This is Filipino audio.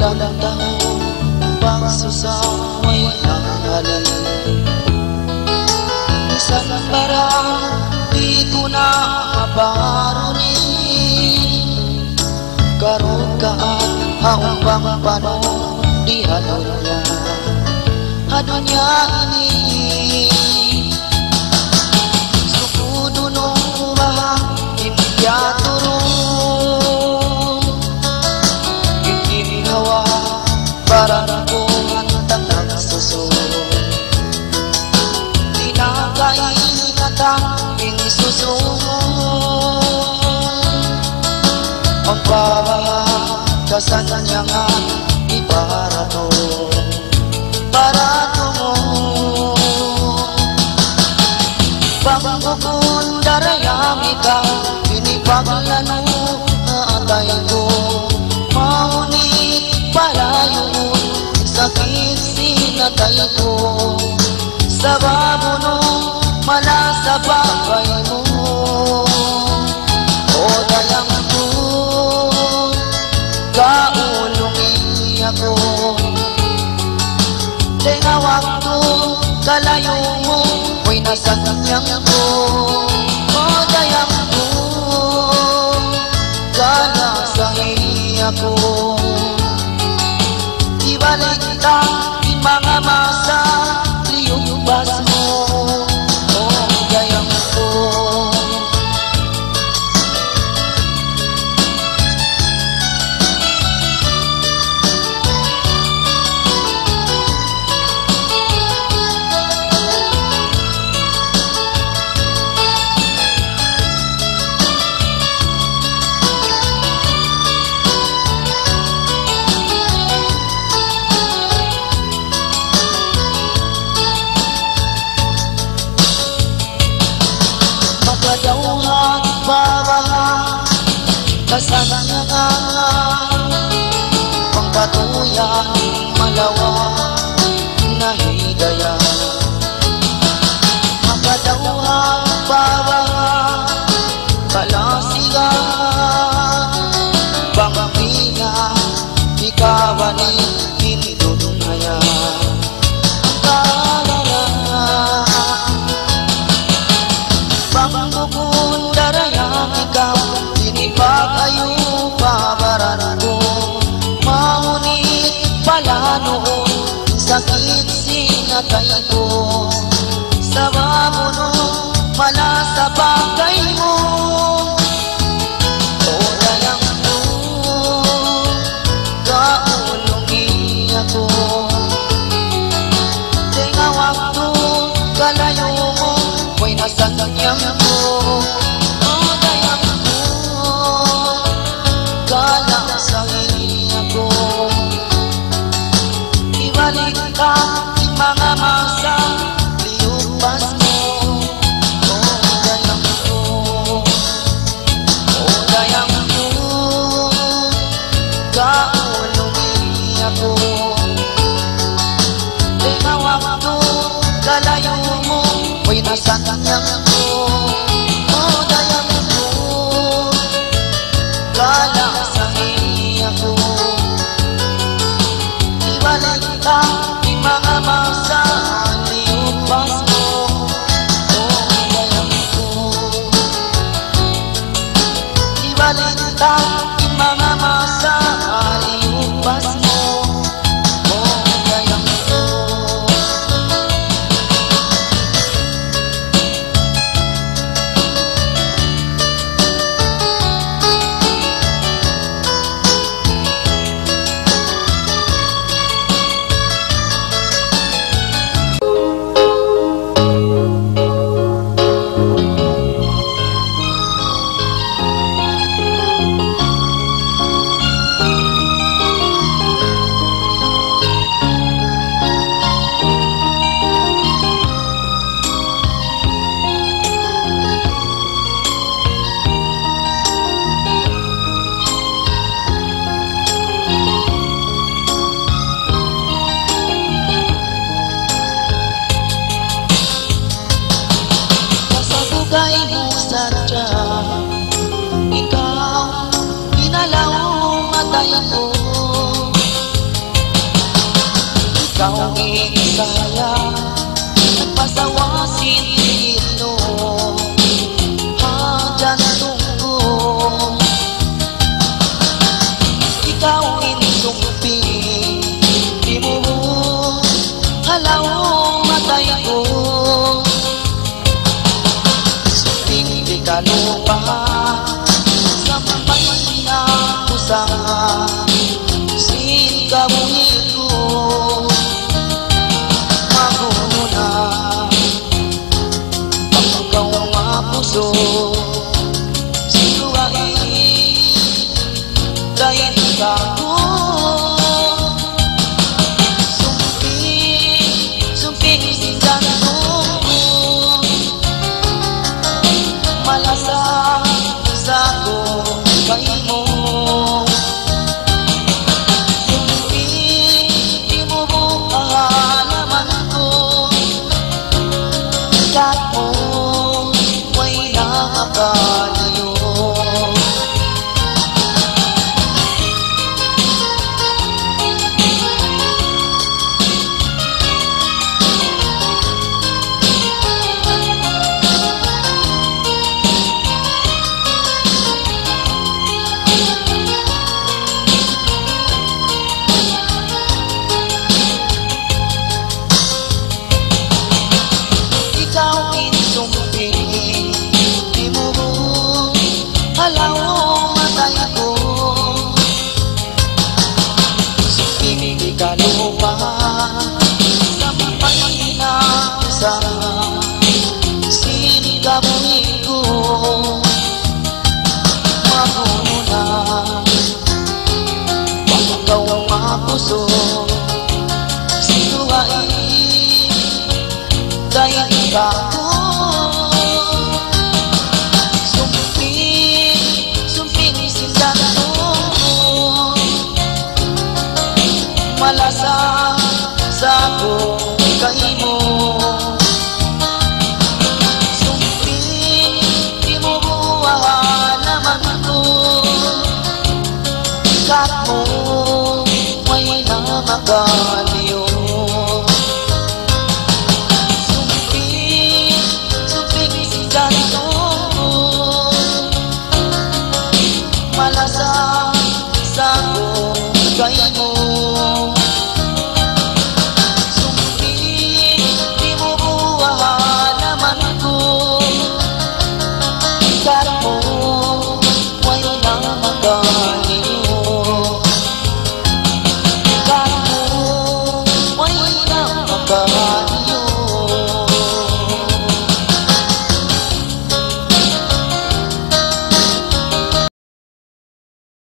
Walang taong pagsusaway ng halin. Isang barang di ko na maparunin. Karoon ka at haumbang panon di hadunya. Hadunya ini sukudo nung bahang impiaturo. Hawa barang ko hantang ng suso. Tinakaingatan pinisuso. Ang pagkasanyangan ibarato. Barato mo pangkukun darayang ikaw pinipaglano atay ko. Palayon sakit sinatay ko sa babono mala sa bagay mo. O dayang ko kaulungi ako. Tinawag ko kalayo mo mo'y nasa kanyang ko. O dayang ko kalasahi ako. Ibalik lang yung mga masa liyubas mo. O gayang ko. ikaw inisaya, nagpasawasin dito, hadyan tungko. Ikaw inisumpi, di mo halaw matay ko. Sumping di ka lupa, sampay na usang sin kabuhin ko. Magulo na pagkaw nga puso, sinuwain dahil ka ko. Sumping sindan ko, malasa sa ko kay mo. Di mo halaman ko, ikat mo may nakakalayo. Ikaw inisumpi, di mo halaw matay ko. Sumping di ka lupa, sampay na sa sinikabuhin ko. Magulo na pagkaw nga puso, sinuwain dahil ka ko. Sumping sindan ko, malasa sa ko kay mo. Sumping di mo halaman ko, ikat mo